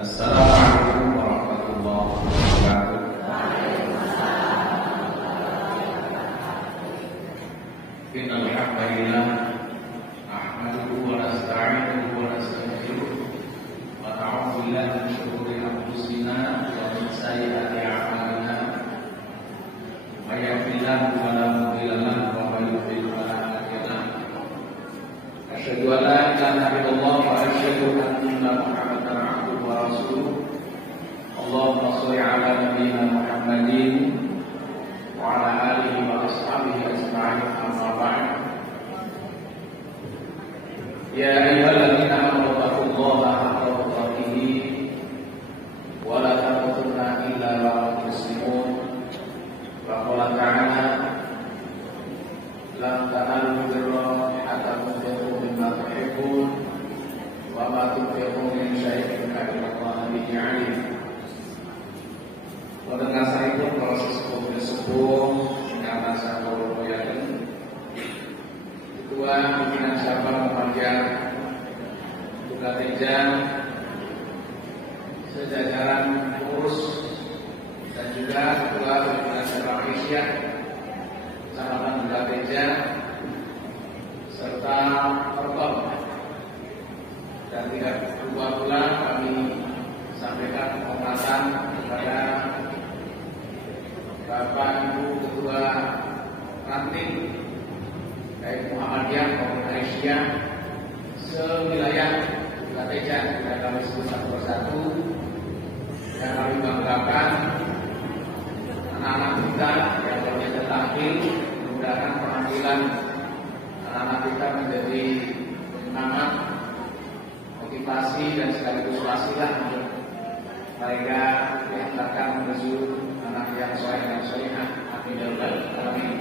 Assalamualaikum warahmatullahi wabarakatuh. Innal hamdalillah nahmaduhu wa nasta'inuhu wa nastaghfiruh wa na'udzu billahi min shururi anfusina wa min sayyiati a'malina. May yahdihillahu fala mudilla lahu wa may yudlil fala hadiya lahu. Asyhadu an la ilaha illallah wa asyhadu anna Muhammadan abduhu wa rasuluh. Allahumma shalli ala nabiyyina Muhammadin wa ala alihi wa ashabihi ajma'in, amma ba'd. Ya ayyuhalladzina amanu taqullaha haqqa tuqatih wa la tamutunna illa wa antum muslimun. Wa qala ta'ala lan tanalul birra hatta tunfiqu mimma tuhibbun wa ma tunfiqu min syai'in fa inna Allaha bihi 'alim. Pendengar saya pun kalau sesepuh dengan rasa yang Ketua Pimpinan Cabang Muhammadiyah Tugas Teja, sejajaran pengurus dan juga Ketua Pimpinan Cabang Asia Kecamatan Tugas Teja serta Perkom, dan tidak lupa pula kami sampaikan penghormatan kepada Bapak Ibu Ketua Ranting baik Muhammadiyah maupun Asia sewilayah Tugas Teja. Kita kami sebut satu persatu yang kami banggakan anak-anak kita yang berjaya tampil. Mudah-mudahan penampilan anak-anak kita menjadi penyemangat, motivasi dan sekaligus wasilah untuk mereka yang akan menuju anak yang soleh dan solehah. Amin ya rabbal alamin.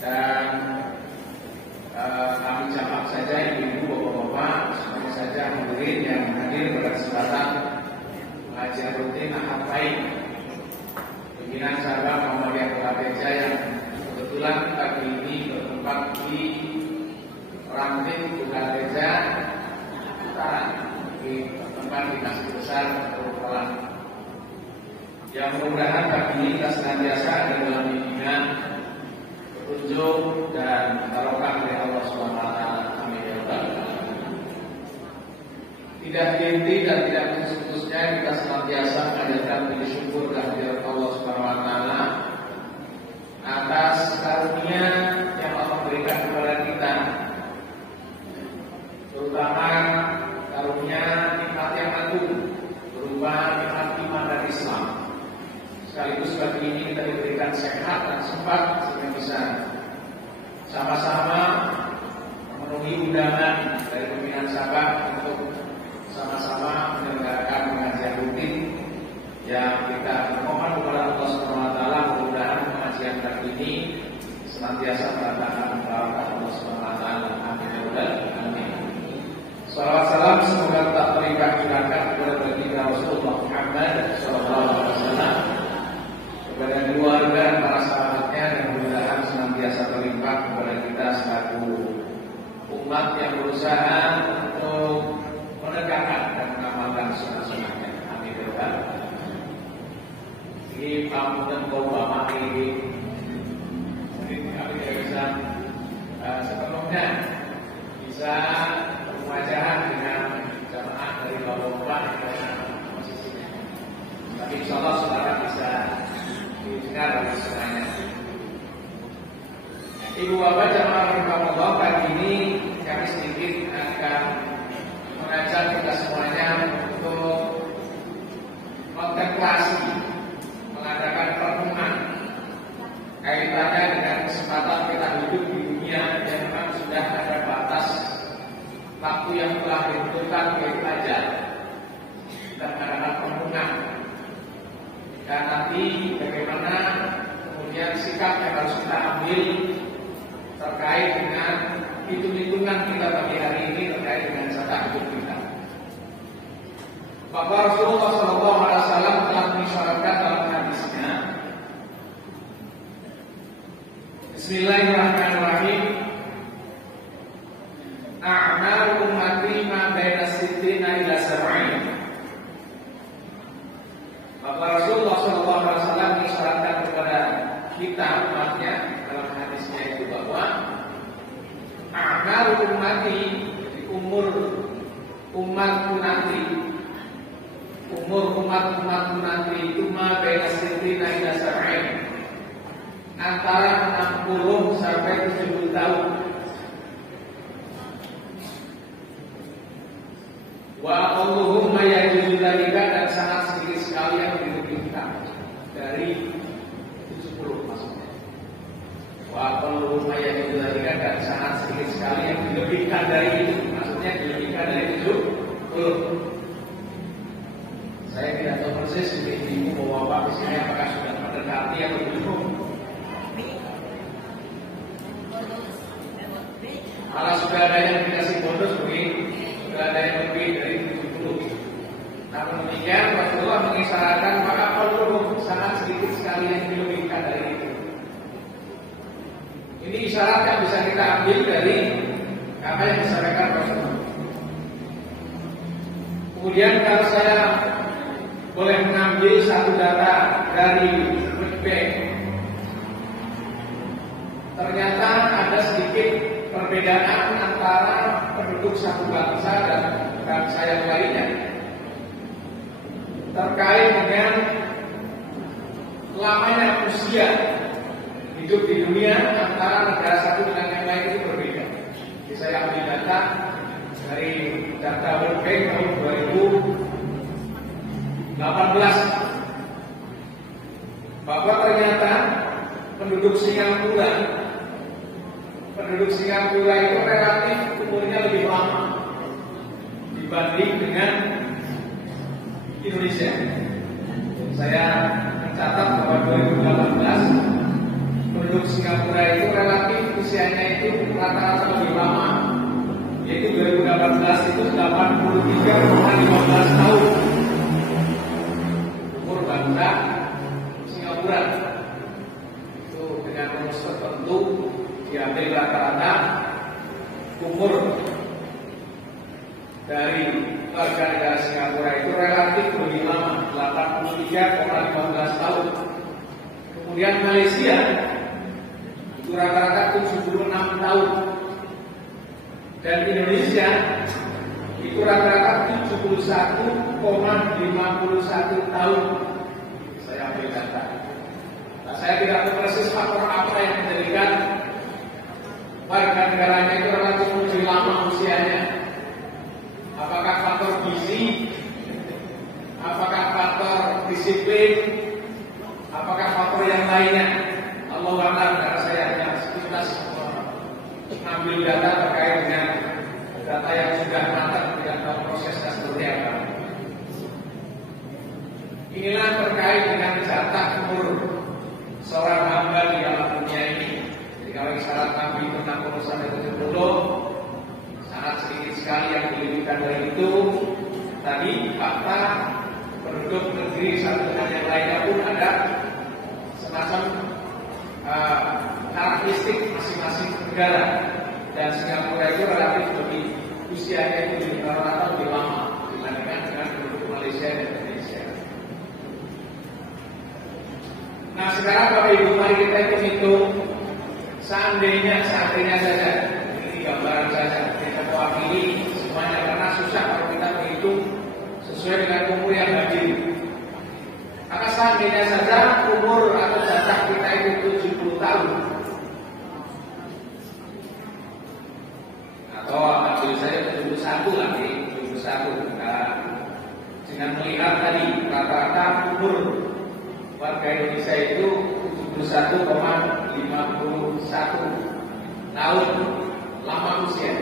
Dan kami capak saja ibu, bapak-bapak, semuanya saja hadirin yang hadir pada kesempatan pengajian rutin Ahad Pahing Pimpinan Cabang Muhammadiyah Tugas Teja yang kebetulan pagi ini bertempat di Ranting Tugas Teja Utara, di tempat di Masjid Besar Perumpalan. Yang mudah-mudahan pagi ini kita senantiasa ada dalam bimbingan, petunjuk dan barokah dari Allah Subhanahu wa taala. Amin ya rabbal alamin. Tidak henti dan tidak putus-putusnya kita senantiasa mengajarkan puji syukur kehadirat Allah Subhanahu wa taala atas karunia yang Allah berikan kepada kita, terutama karunia nikmat yang agung berupa nikmat iman dan Islam. Sekaligus pagi ini kita diberikan sehat dan sempat sehingga bisa sama-sama memenuhi undangan dari pimpinan Sabang untuk sama-sama menyelenggarakan pengajian rutin yang kita mohon kepada Allah Subhanahu wa taala mudah-mudahan pengajian kali ini senantiasa mendatangkan barokah Allah Subhanahu wa taala. Amin ya rabbal alamin. Salawat salam semoga tak terlimpah-limpahkan kepada baginda Rasulullah Muhammad sallallahu alaihi wasallam, kepada keluarga dan para sahabatnya, dan mudah-mudahan senantiasa terlimpah kepada kita selaku umat yang berusaha untuk menegakkan dan mengamalkan sunnah-sunnahnya. Amin ya rabbal alamin. Ini pamunten Bapak ini mungkin kami tidak bisa sepenuhnya bisa bermuajahan dengan jamaah dari Bapak dan posisinya, tapi insyaallah saudara bisa didengar dari semuanya. Ibu bapak jamaah rahimahullah, pagi ini kami sedikit akan mengajak kita semuanya untuk kontemplasi, mengadakan perenungan kaitannya dengan kesempatan kita hidup di dunia yang memang sudah ada batas waktu yang telah ditentukan yaitu ajal. Kita mengadakan perenungan dan nanti bagaimana kemudian sikap yang harus kita ambil terkait dengan hitung-hitungan kita pagi hari ini terkait dengan jatah hidup kita. Bapak Rasulullah SAW telah mengisyaratkan dalam hadisnya, Bismillahirrahmanirrahim, a'malu ummati ma baina sittina ila sab'in Walaupun rumahnya itu tadi kan dan sangat sedikit sekali yang dilebihkan dari itu, maksudnya dilebihkan dari 70. Saya tidak tahu persis ibu bapak di sini apakah sudah mendekati atau belum. Malah sudah ada yang dikasih bonus begini, sudah ada yang lebih dari 70. Namun demikian Rasulullah mengisyaratkan maka perlu sangat sedikit sekali yang dilebihkan dari itu. Ini isyarat yang bisa kita ambil dari apa yang disampaikan Rasulullah. Kemudian kalau saya boleh mengambil satu data dari World Bank, ternyata ada sedikit perbedaan antara penduduk satu bangsa dan bangsa yang lainnya terkait dengan lamanya usia hidup di dunia antara negara satu dengan yang lain itu berbeda. Jadi saya ambil data dari data World Bank tahun 2018 bahwa ternyata penduduk Singapura itu relatif umurnya lebih lama dibanding dengan Indonesia. Saya mencatat bahwa 2018 penduduk Singapura itu relatif usianya itu rata-rata lebih lama, yaitu 2018 itu 83,15 tahun umur bangsa Singapura. Itu dengan rumus tertentu diambil rata-rata umur dari warga negara Singapura itu relatif lebih lama, 83,15 tahun. Kemudian Malaysia itu rata-rata 76 tahun. Dan Indonesia itu rata-rata 71,51 tahun. Saya ambil data. Nah, saya tidak tahu persis faktor apa yang menjadikan warga negaranya itu relatif lebih lama usianya. Apakah faktor gizi? Apakah faktor disiplin? Apakah faktor yang lainnya? Allah a'lam, karena saya hanya sekilas mengambil data terkait dengan data yang sudah matang, tidak tahu prosesnya seperti apa. Inilah terkait dengan jatah umur seorang hamba di dalam dunia ini. Jadi kalau isyarat Nabi tentang urusan itu 70, sangat sedikit sekali yang dilebihkan dari itu. Tadi fakta penduduk negeri satu dengan yang lainnya pun ada semacam karakteristik masing-masing negara. Dan Singapura itu relatif lebih usianya itu rata-rata lebih lama dibandingkan dengan penduduk Malaysia dan Indonesia. Nah sekarang Bapak Ibu mari kita hitung seandainya saja, ini gambaran saja, kita mewakili semuanya karena susah kalau kita menghitung sesuai dengan umur yang hadir. Maka seandainya saja umur atau jatah kita itu 70 tahun, atau ambil saya 71 lagi, 71. Nah, dengan melihat tadi rata-rata umur warga Indonesia itu 71,51 tahun lama usia.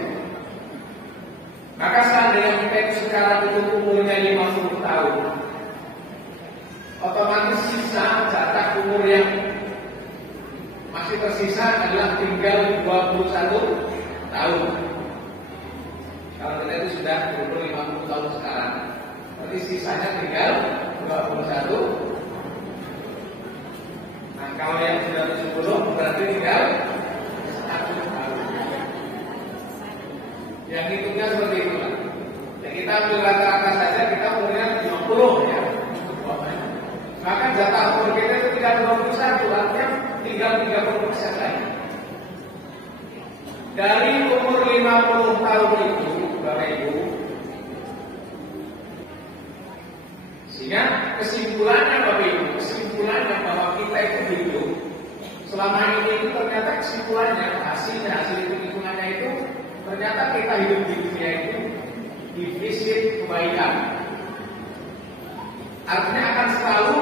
Maka seandainya kita itu sekarang itu umurnya 50 tahun, otomatis sisa jatah umur yang masih tersisa adalah tinggal 21 tahun. Kalau kita itu sudah berumur 50 tahun sekarang, berarti sisanya tinggal 21. Nah kalau yang sudah 70 berarti tinggal 1 tahun. Yang hitungnya seperti itu lah. Ya, kita ambil rata-rata saja, kita umurnya 50 ya. Maka jatah umur kita itu tinggal 21, artinya tinggal 30% lagi. Dari umur 50 tahun itu, Bapak Ibu, sehingga kesimpulannya Bapak Ibu, kesimpulannya bahwa kita itu hidup selama ini itu ternyata kesimpulannya, hasil hitung-hitungannya itu ternyata kita hidup di dunia itu defisit kebaikan. Artinya akan selalu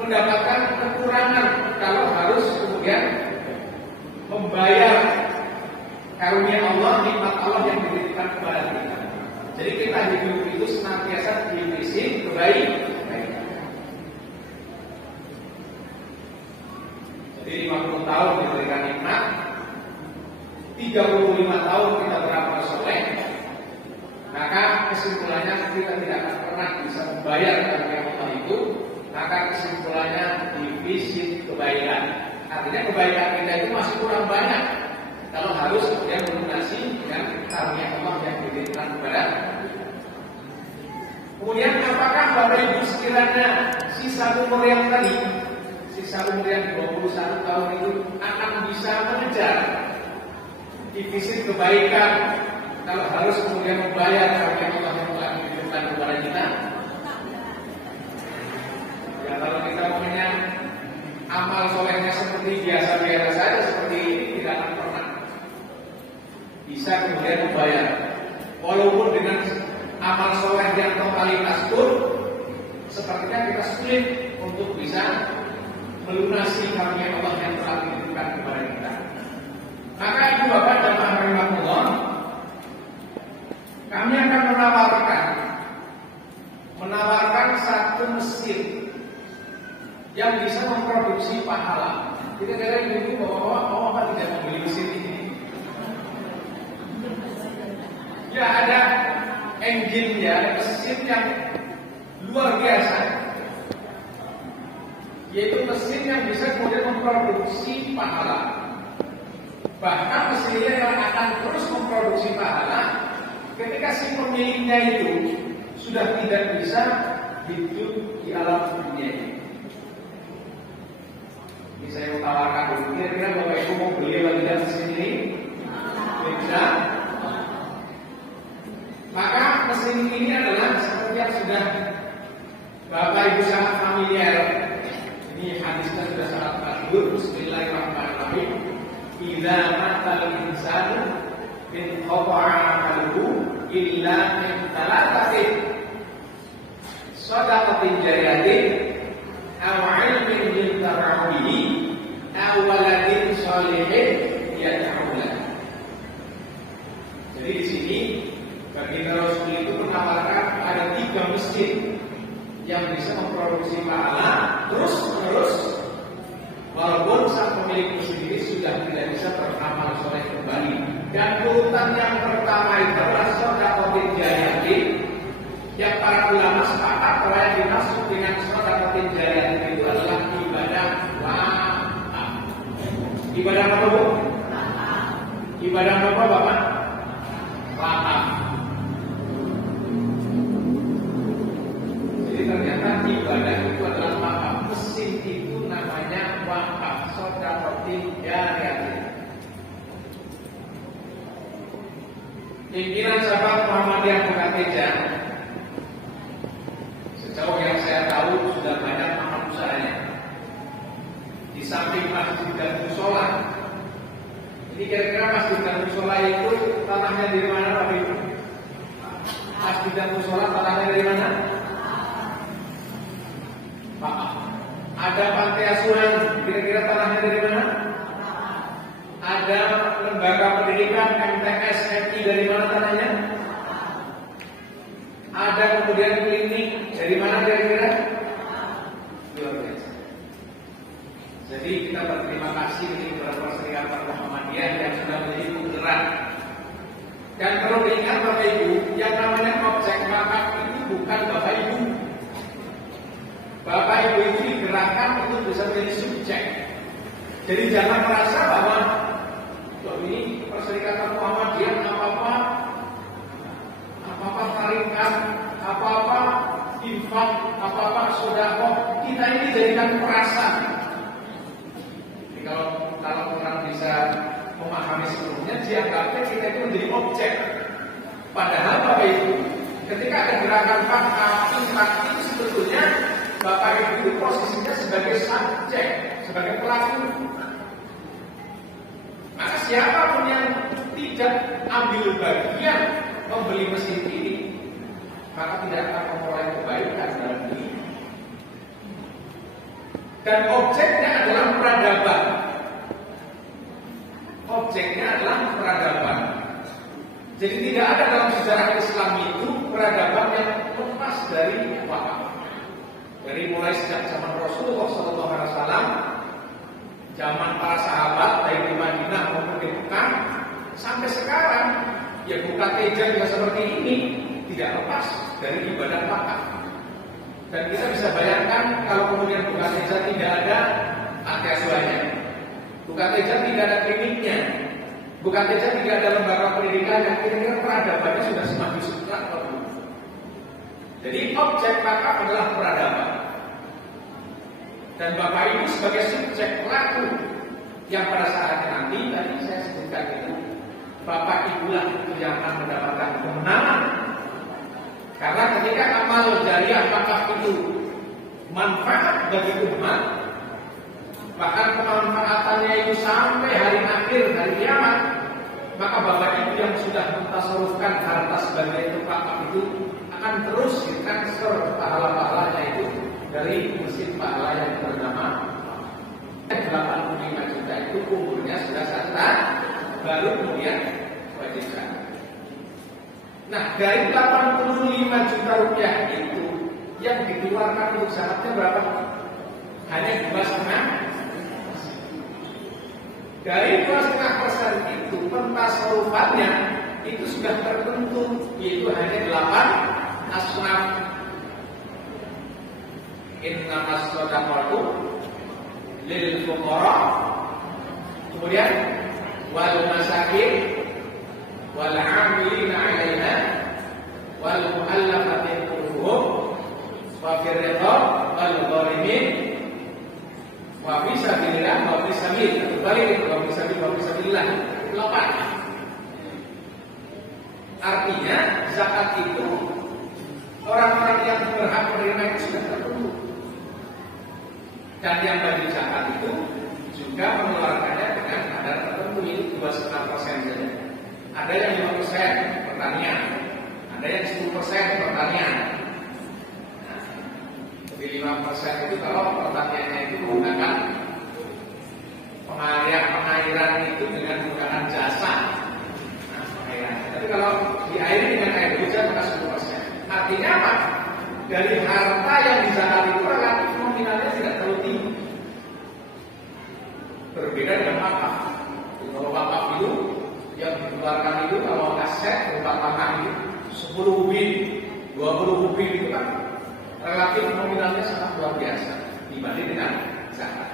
mendapatkan kekurangan kalau harus Allah yang diberikan kepada kita. Jadi kita hidup itu senantiasa diisi kebaikan. Jadi 50 tahun diberikan nikmat, 35 tahun kita beramal soleh, maka kesimpulannya kita tidak akan pernah bisa membayar karunia Allah itu. Maka kesimpulannya defisit kebaikan. Artinya kebaikan kita itu masih kurang banyak kalau harus kemudian melunasi dengan karunia Allah yang diberikan kepada. Kemudian apakah Bapak Ibu sekiranya sisa umur yang tadi, sisa umur yang 21 tahun itu akan bisa mengejar defisit kebaikan kalau harus kemudian membayar karunia Allah yang telah diberikan kepada kita? Ya, kalau kita punya amal solehnya seperti biasa-biasa saja seperti ini, tidak akan pernah bisa kemudian membayar. Walaupun dengan amal soleh yang totalitas pun, sepertinya kita sulit untuk bisa melunasi karunia Allah yang telah diberikan kepada kita. Maka Ibu Bapak dan rahimahullah, kami akan menawarkan satu mesin yang bisa memproduksi pahala. Kira-kira Ibu bapak tidak membeli mesin ini? Ya, ada engine ya, mesin yang luar biasa, yaitu mesin yang bisa kemudian memproduksi pahala. Bahkan mesinnya yang akan terus memproduksi pahala ketika si pemiliknya itu sudah tidak bisa hidup di alam dunia ini. Ini saya mau tawarkan dulu. Kira-kira Bapak Ibu mau beli lagi dari mesin ini? Bisa? Maka mesin ini adalah seperti yang sudah Bapak Ibu sangat familiar. Ini hadisnya sudah sangat masyhur. Bismillahirrahmanirrahim. Idza matal insanu in qata'a amaluhu illa min thalathatin shadaqatin jariyatin aw 'ilmin yuntafa bihi aw waladin shalihin yad'u lahu. Jadi di sini baginda Rasul itu menawarkan ada 3 mesin yang bisa memproduksi pahala terus-menerus, walaupun sang pemilik sendiri sudah tidak bisa beramal soleh kembali. Dan urutan yang pertama itu adalah shadaqatin jariyatin, yang para ulama sepakat bahwa yang dimaksud dengan shadaqatin jariyatin itu adalah ibadah wakaf. Ibadah apa Bu? Ibadah apa Bapak? Wakaf. Jadi ternyata ibadah itu adalah wakaf. Mesin itu namanya wakaf, shadaqatin jariyatin. Pimpinan Sahabat Muhammadiyah Bukateja, sejauh yang saya tahu sudah banyak amal usahanya. Di samping masjid dan musola, ini kira-kira masjid dan musola itu tanahnya dari mana Pak Ibu? Masjid dan musola tanahnya dari mana? Pak, ada pantai asuhan, kira-kira tanahnya dari mana? Ada lembaga pendidikan MTS MI, dari mana tanahnya? Ada kemudian klinik, dari mana kira-kira? Luar biasa. Jadi kita berterima kasih kepada Perserikatan Muhammadiyah yang sudah menjadi penggerak. Dan perlu diingat Bapak Ibu, yang namanya objek wakaf itu bukan Bapak Ibu. Bapak Ibu itu digerakkan untuk bisa menjadi subjek. Jadi jangan merasa bahwa ini Perserikatan Muhammadiyah apa-apa tarikat, apa-apa infak, apa-apa sedekah, kita ini dijadikan perasaan. Jadi kalau orang bisa memahami sebelumnya, dianggapnya kita itu menjadi objek. Padahal Bapak Ibu, ketika ada gerakan infak itu sebetulnya Bapak Ibu itu posisinya sebagai subjek, sebagai pelaku. Maka siapapun yang tidak ambil bagian membeli mesin ini, maka tidak akan memperoleh kebaikan dalam diri. Dan objeknya adalah peradaban. Objeknya adalah peradaban. Jadi tidak ada dalam sejarah Islam itu peradaban yang lepas dari wakaf. Dari mulai sejak zaman Rasulullah SAW, zaman para sahabat baik di Madinah maupun di Mekah, sampai sekarang ya buka teja juga seperti ini tidak lepas dari ibadah wakaf. Dan kita bisa bayangkan kalau kemudian buka teja tidak ada panti asuhannya, buka teja tidak ada kliniknya, buka teja tidak ada lembaga pendidikan yang kira-kira peradabannya sudah semakin sutra. Jadi objek wakaf adalah peradaban. Dan Bapak Ibu sebagai subjek pelaku yang pada saat nanti tadi saya sebutkan itu, Bapak Ibulah yang akan mendapatkan kemenangan. Karena ketika amal jariah wakaf itu manfaat bagi umat, bahkan pemanfaatannya itu sampai hari akhir, hari kiamat, maka Bapak Ibu yang sudah mentasarufkan harta sebagai wakaf itu akan terus ditransfer pahala-pahalanya itu dari mesin pahala yang bernama 85 juta itu umurnya sudah sah, baru kemudian wajibkan. Nah, dari 85 juta rupiah itu yang dikeluarkan untuk zakatnya berapa? Hanya 2,5%. Dari 2,5% itu pentasarufannya itu sudah tertentu, yaitu hanya 8 asnaf. Innamas shadaqatu lil fuqara, kemudian wal masakin wal 'amilina 'alaiha wal mu'allafati qulubuhum wa fir riqab wal gharimin wa fi sabilillah wa fi sabilillah wa fi sabilillah. 8. Artinya zakat itu orang-orang yang berhak menerima itu sudah tertentu. Dan yang bagi zakat itu juga mengeluarkannya dengan kadar tertentu, itu 2,5% saja. Ada yang 5% pertanian, ada yang 10% pertanian. Nah, jadi 5% itu kalau pertaniannya itu menggunakan pengairan itu dengan menggunakan jasa. Nah, pengairan. Tapi kalau diairi dengan air hujan maka 10%. Artinya apa? Dari harta yang dizakati itu relatif nominalnya tidak terlalu tinggi. Berbeda dengan wakaf. Kalau wakaf itu yang dikeluarkan itu kalau aset berupa tanah itu 10 ubin, 20 ubin itu kan relatif nominalnya sangat luar biasa dibanding dengan zakat.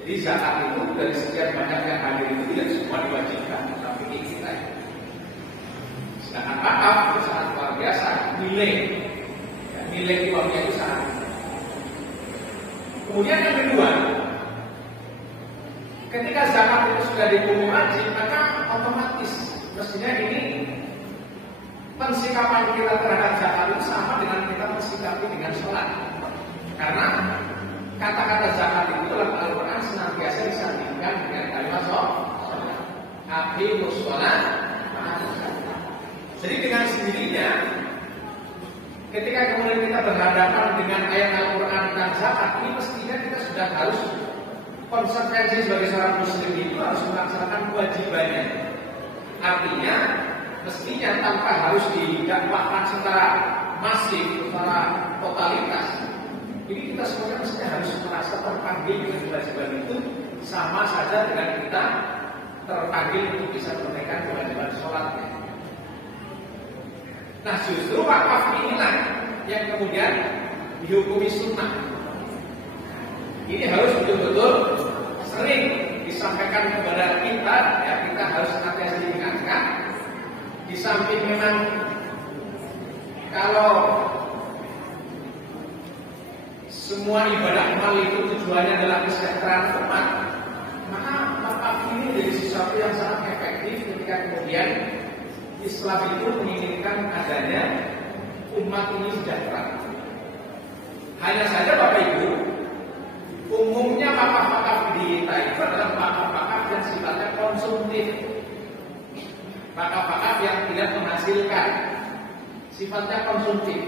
Jadi zakat itu dari sekian banyak yang hadir itu tidak semua diwajibkan, tapi kita. Sedangkan wakaf itu sangat luar biasa nilai uangnya itu sangat. Kemudian yang kedua, ketika zakat itu sudah dihukum wajib, maka otomatis mestinya ini pensikapan kita terhadap zakat itu sama dengan kita mensikapi dengan sholat. Karena kata-kata zakat itu dalam Al-Quran senantiasa disandingkan dengan kalimat sholat. Aqimus sholat. Jadi dengan sendirinya, ketika kemudian kita berhadapan dengan ayat Al-Quran tentang zakat, ini mestinya kita sudah harus konsekuensi sebagai seorang muslim itu harus melaksanakan kewajibannya. Artinya, mestinya tanpa harus didakwahkan secara masif, secara totalitas. Jadi kita semuanya mestinya harus merasa terpanggil dengan kewajiban itu, sama saja dengan kita terpanggil untuk bisa menunaikan kewajiban sholatnya. Nah, justru wakaf inilah yang kemudian dihukumi sunnah. Ini harus betul-betul sering disampaikan kepada kita, ya, kita harus senantiasa diingatkan. Di samping memang kalau semua ibadah amal itu tujuannya adalah kesejahteraan umat, maka wakaf ini menjadi sesuatu yang sangat efektif ketika kemudian Islam itu menginginkan adanya umat ini sejahtera. Hanya saja Bapak Ibu, umumnya wakaf-wakaf di kita itu adalah wakaf-wakaf yang sifatnya konsumtif, wakaf-wakaf yang tidak menghasilkan, sifatnya konsumtif.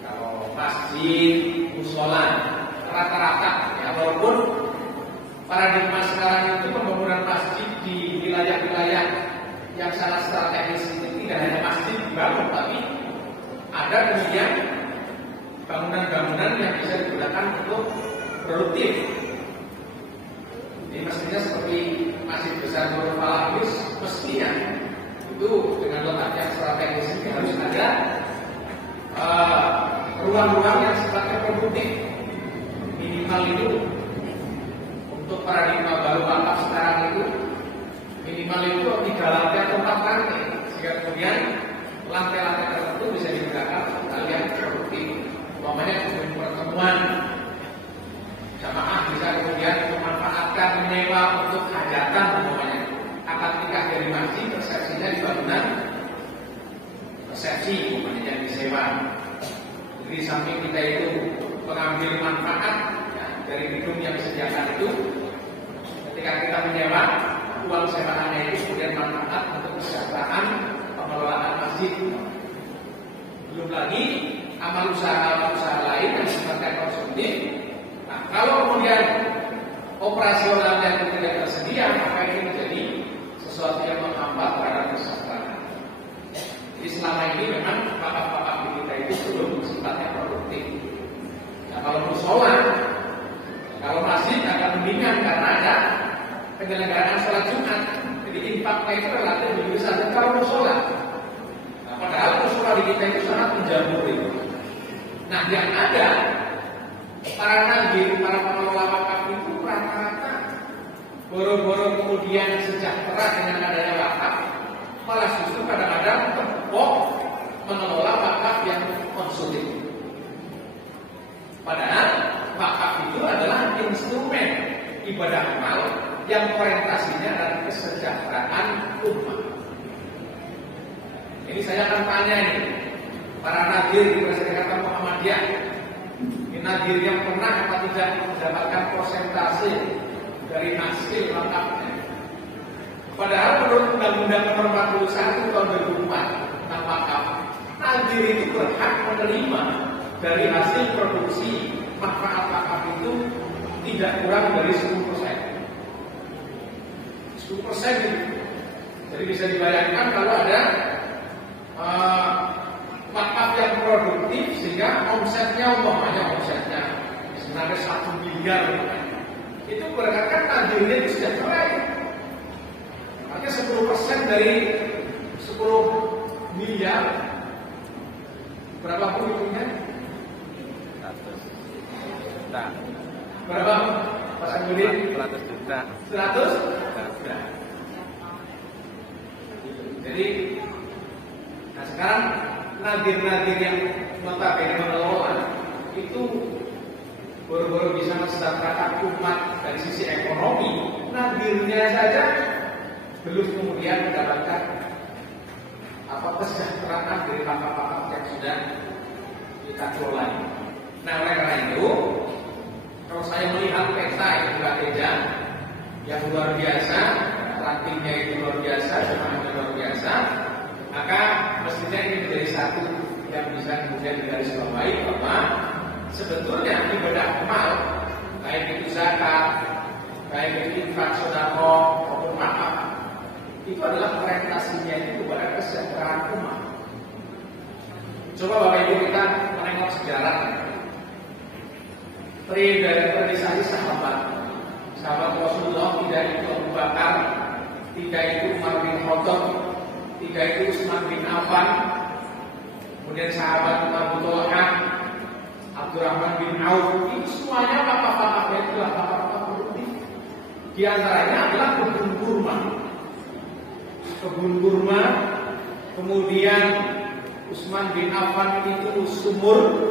Kalau masjid, mushola, rata-rata, ya walaupun paradigma sekarang itu pembangunan masjid di wilayah-wilayah yang sangat strategis ini tidak hanya masjid dibangun, tapi ada kemudian bangunan-bangunan yang bisa digunakan untuk produktif. Ini mestinya seperti Masjid Besar Nurul Falahis, mestinya itu dengan letak yang strategis ini harus ada ruang-ruang yang sifatnya produktif. Minimal itu untuk paradigma baru wakaf sekarang itu minimal itu 3 lantai atau 4 lantai, sehingga kemudian lantai-lantai tertentu bisa digunakan untuk kalian produktif. Umpamanya pertemuan jamaah bisa kemudian memanfaatkan menyewa untuk hajatan, umpamanya akad nikah dari masjid, resepsinya di bangunan resepsi, umpamanya yang disewa. Jadi samping kita itu mengambil manfaat ya, dari gedung yang disediakan itu, ketika kita menyewa, uang sewaannya itu kemudian manfaat untuk kesejahteraan pengelolaan masjid. Belum lagi amal usaha lain yang sifatnya konsumtif. Nah, kalau kemudian operasionalnya itu tidak tersedia, maka ini menjadi sesuatu yang menghambat terhadap kesejahteraan. Jadi selama ini memang wakaf-wakaf kita itu belum sifatnya produktif. Nah, kalau musola, kalau masjid agak mendingan karena ada penyelenggaraan sholat Jumat. Jadi impaknya itu relatif lebih besar dan kalau musola. Nah, padahal musola di kita itu sangat menjamur itu. Nah, yang ada para nabi, para pengelola wakaf itu rata-rata boro-boro kemudian sejahtera dengan adanya wakaf, malah justru kadang-kadang terpok mengelola wakaf yang konsumtif. Padahal wakaf itu adalah instrumen ibadah amal yang orientasinya adalah kesejahteraan umat. Ini saya akan tanya ini para nadir di Perserikatan Muhammadiyah, ini nadir yang pernah atau tidak mendapatkan persentase dari hasil wakafnya. Padahal menurut Undang-Undang Nomor 41 Tahun 2004 tentang wakaf, nadir itu berhak menerima dari hasil produksi manfaat wakaf itu tidak kurang dari 10%. 10% itu. Jadi bisa dibayangkan kalau ada wakaf yang produktif sehingga omsetnya omsetnya sebenarnya 1 miliar, itu berarti kan nadirnya itu sejahtera ya. Artinya 10% dari 10 miliar berapa pun hitungnya? 100 juta. Berapa? Pak Sanggudi? 100 juta. 100? Juta. Jadi, nah sekarang nadir-nadir yang notabene mengelola itu baru-baru bisa mensejahterakan umat dari sisi ekonomi, nadirnya saja belum kemudian mendapatkan kesejahteraan dari wakaf-wakaf yang sudah kita kelola. Nah, oleh karena itu, kalau saya melihat peta yang juga beda, yang luar biasa, rankingnya itu luar biasa, jumlahnya luar biasa, maka mestinya ini menjadi satu yang bisa kemudian digarisbawahi bahwa sebetulnya ibadah amal, baik itu zakat, baik itu infak, sedekah maupun wakaf, itu adalah orientasinya itu kepada kesejahteraan umat. Coba Bapak Ibu kita menengok sejarah periodisasi sahabat Rasulullah, tidak itu Abu Bakar, tidak itu Umar bin Khattab, tidak itu Utsman bin Affan, kemudian sahabat Abu Talha, Abdurrahman bin Auf, itu semuanya wakaf-wakafnya itu adalah wakaf-wakaf produktif. Di antaranya adalah kebun kurma, kemudian Utsman bin Affan itu sumur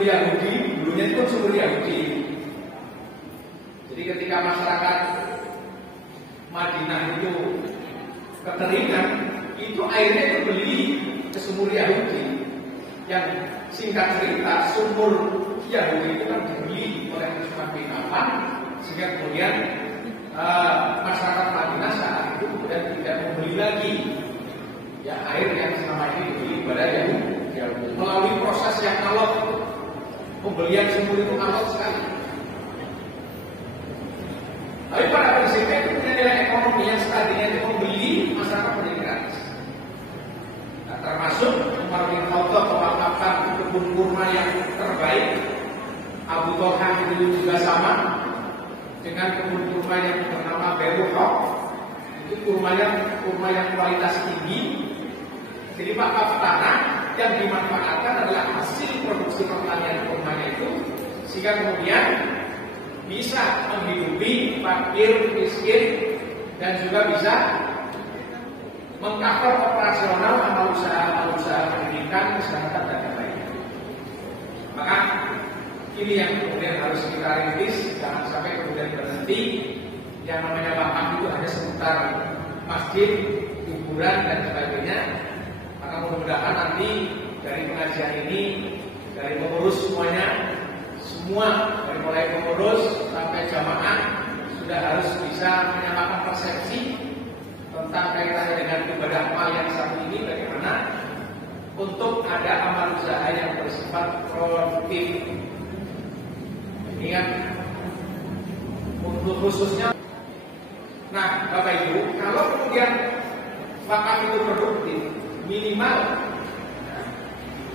Yahudi, dulunya itu sumur Yahudi. Jadi ketika masyarakat Madinah itu kekeringan, itu airnya itu beli ke sumur Yahudi. Yang singkat cerita, sumur Yahudi itu kan dibeli oleh Utsman bin Affan, sehingga kemudian masyarakat Madinah saat itu kemudian tidak membeli lagi ya air yang selama ini dibeli kepada Yahudi. Melalui proses yang alot, pembelian sumur itu alot sekali. Tapi pada prinsipnya itu punya nilai ekonomi yang tadinya itu membeli tinggi, masyarakat menjadi gratis. Nah, termasuk Umar bin Khattab mewakafkan kebun kurma yang terbaik. Abu Talha itu juga sama dengan kebun kurma yang bernama Beruhok. Itu kurma yang kualitas tinggi. Jadi wakaf tanah yang dimanfaatkan adalah hasil produksi pertanian kurmanya itu, sehingga kemudian bisa menghidupi fakir, miskin, dan juga bisa mengcover operasional amal usaha pendidikan, kesehatan, dan lain-lain. Maka ini yang kemudian harus kita rintis, jangan sampai kemudian berhenti. Yang namanya wakaf itu hanya seputar masjid, kuburan, dan sebagainya. Maka mudah-mudahan nanti dari pengajian ini, dari pengurus semuanya, semua dari mulai pengurus sampai jamaah sudah harus bisa menyamakan persepsi tentang kaitannya dengan ibadah amal yang satu ini, bagaimana untuk ada amal usaha yang bersifat produktif. Ingat untuk khususnya. Nah, Bapak Ibu, kalau kemudian wakaf itu produktif, minimal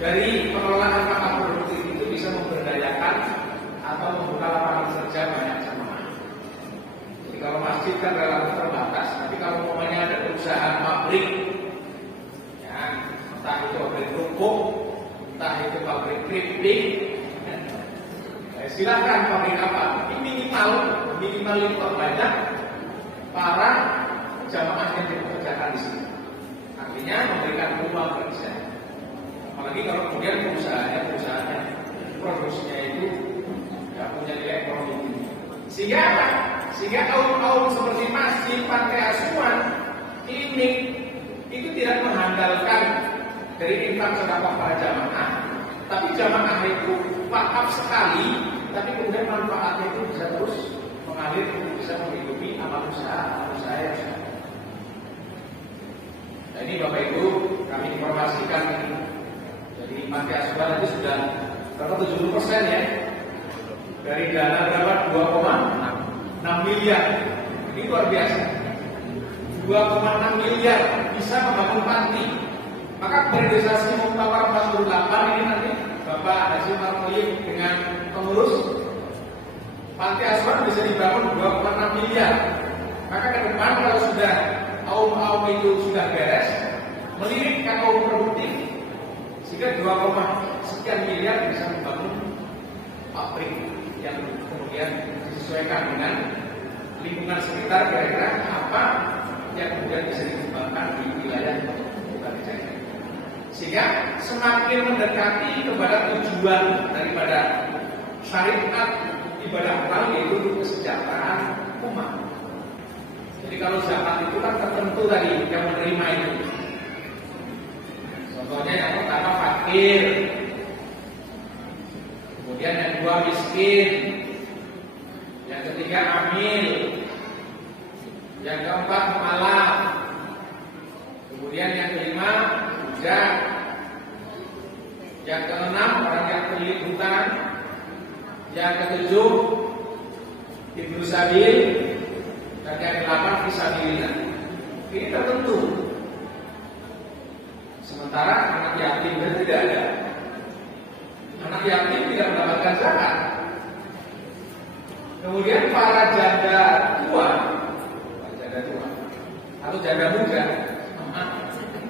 dari pengelolaan wakaf produktif itu bisa memberdayakan atau membuka lapangan kerja banyak jamaah. Jadi kalau masjid kan relatif terbatas, tapi kalau umpamanya ada perusahaan pabrik, ya, entah itu pabrik kerupuk, entah itu pabrik keripik, silakan pabrik apa. Ini minimal yang terbanyak para jamaah yang dipekerjakan di sini. Artinya memberikan peluang kerja. Apalagi kalau kemudian perusahaannya produksinya itu tidak punya nilai ekonomi tinggi. Sehingga kaum seperti masjid, pantai asuhan, klinik itu tidak mengandalkan dari infak sedekah para jamaah, tapi jamaah itu wakaf sekali, tapi kemudian manfaatnya itu bisa terus mengalir, bisa menghidupi amal usaha yang sah. Nah, ini Bapak Ibu, kami informasikan ini. Jadi panti asuhan itu sudah berapa 70% ya? Dari dana berapa? 2,6 miliar. Ini luar biasa. 2,6 miliar bisa membangun panti. Maka periodisasi Muktamar 48 ini nanti Bapak Haji Martoyib dengan pengurus panti asuhan bisa dibangun 2,6 miliar. Maka ke depan kalau sudah kaum itu sudah beres, melirik ke kaum produktif, sehingga 2, sekian miliar bisa membangun pabrik yang kemudian disesuaikan dengan lingkungan sekitar, kira-kira apa yang kemudian bisa dikembangkan di wilayah bukan Jaya. Sehingga semakin mendekati kepada tujuan daripada syariat ibadah amal, yaitu kesejahteraan umat. Jadi kalau zakat itu kan tertentu tadi yang menerima itu. Contohnya yang pertama fakir, kemudian yang kedua miskin, yang ketiga amil, yang keempat mu'alaf, kemudian yang kelima budak, yang keenam orang yang terlilit hutang, yang ketujuh ibnu sabil, dan yang ke-8 fisabilillah. Ini tertentu. Sementara anak yatim tidak ada. Anak yatim tidak mendapatkan zakat. Kemudian para janda tua atau janda muda,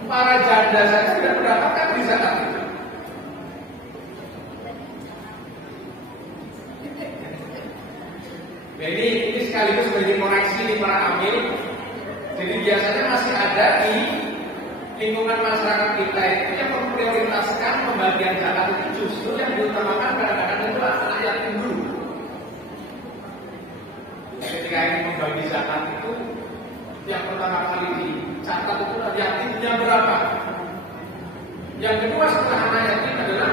para janda saja tidak mendapatkan zakat. Jadi ini sekaligus sebagai koreksi di para amil. Jadi biasanya masih ada di lingkungan masyarakat kita itu yang memprioritaskan pembagian zakat itu justru yang diutamakan kadang-kadang itu anak yatim dulu. Ketika ini membagi zakat itu, yang pertama kali dicatat itu yatimnya berapa. Yang kedua setelah anak yatim adalah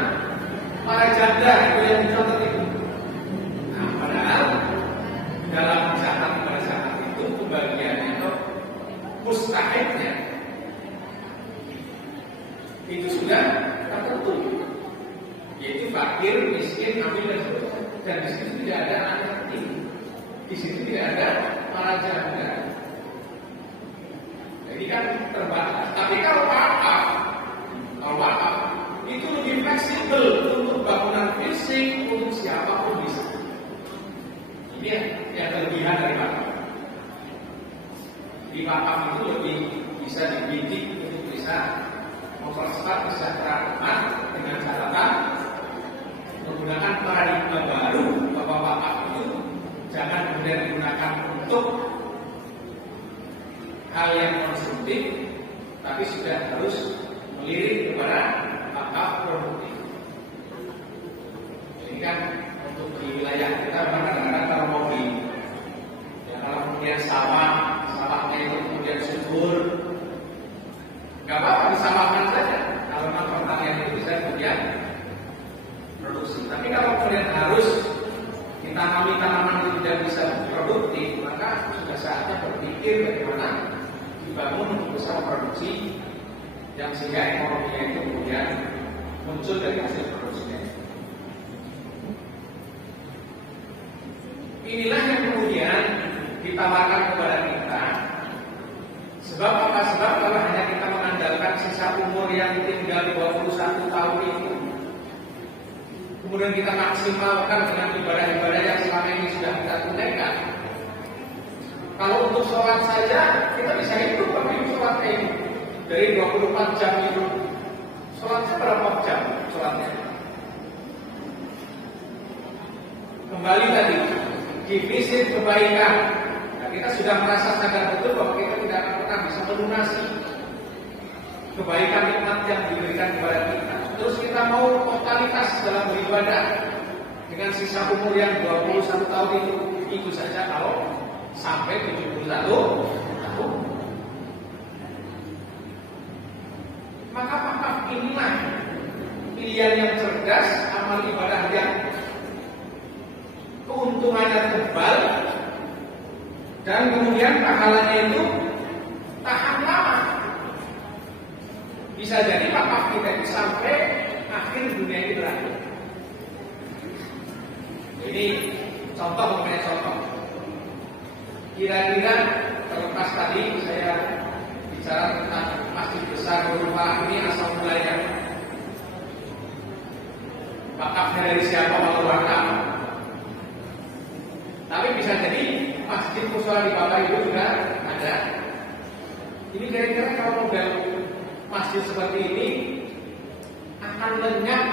para janda itu yang dicatat itu. Nah, padahal dalam zakat pada zakat itu pembagiannya atau mustahilnya itu sudah tertentu, yaitu fakir, miskin, amil dan seterusnya. Dan di situ tidak ada anak yatim, di situ tidak ada para janda. Jadi Jadi kan terbatas. Tapi kalau wakaf itu lebih fleksibel untuk bangunan fisik, untuk siapapun bisa. Ini yang kelebihan dari wakaf. Di wakaf itu lebih bisa dibidik untuk bisa mempercepat kesejahteraan dengan catatan menggunakan paradigma baru bahwa wakaf itu jangan kemudian digunakan untuk hal yang konsumtif, tapi sudah harus melirik kepada wakaf produktif. Ini kan untuk di wilayah kita kadang-kadang kalau mau kalau kemudian sawahnya itu kemudian subur, nggak apa-apa disawahkan saja. Kalau memang pertanian itu bisa kemudian produksi. Tapi kalau kemudian harus ditanami tanaman itu tidak bisa produktif, maka sudah saatnya berpikir bagaimana dibangun untuk bisa produksi yang sehingga ekonominya itu kemudian muncul dari hasil produksinya. Inilah yang kemudian ditawarkan kepada kita. Sebab apa? Sebab kalau hanya kita mengandalkan sisa umur yang tinggal 21 tahun itu, kemudian kita maksimalkan dengan ibadah-ibadah yang selama ini sudah kita tunaikan. Kalau untuk sholat saja kita bisa hitung tapi sholatnya ini dari 24 jam itu sholatnya berapa jam sholatnya? Kembali tadi defisit kebaikan. Nah, kita sudah merasa sadar betul bahwa kita tidak akan pernah bisa melunasi kebaikan nikmat yang diberikan kepada kita. Terus kita mau totalitas dalam beribadah dengan sisa umur yang 21 tahun itu saja kalau sampai 71 tahun. Maka wakaf inilah pilihan yang cerdas, amal ibadah yang keuntungannya tebal dan kemudian pahalanya itu tahan lama. Bisa jadi wakaf kita itu sampai akhir dunia ini berakhir. Ini contoh. Kira-kira terlepas tadi saya bicara tentang masjid besar berupa ini asal mulanya. Wakafnya dari siapa mau wakaf? Tapi bisa jadi masjid musola di Bapak Ibu juga ada. Ini kira-kira kalau model masjid seperti ini akan lenyap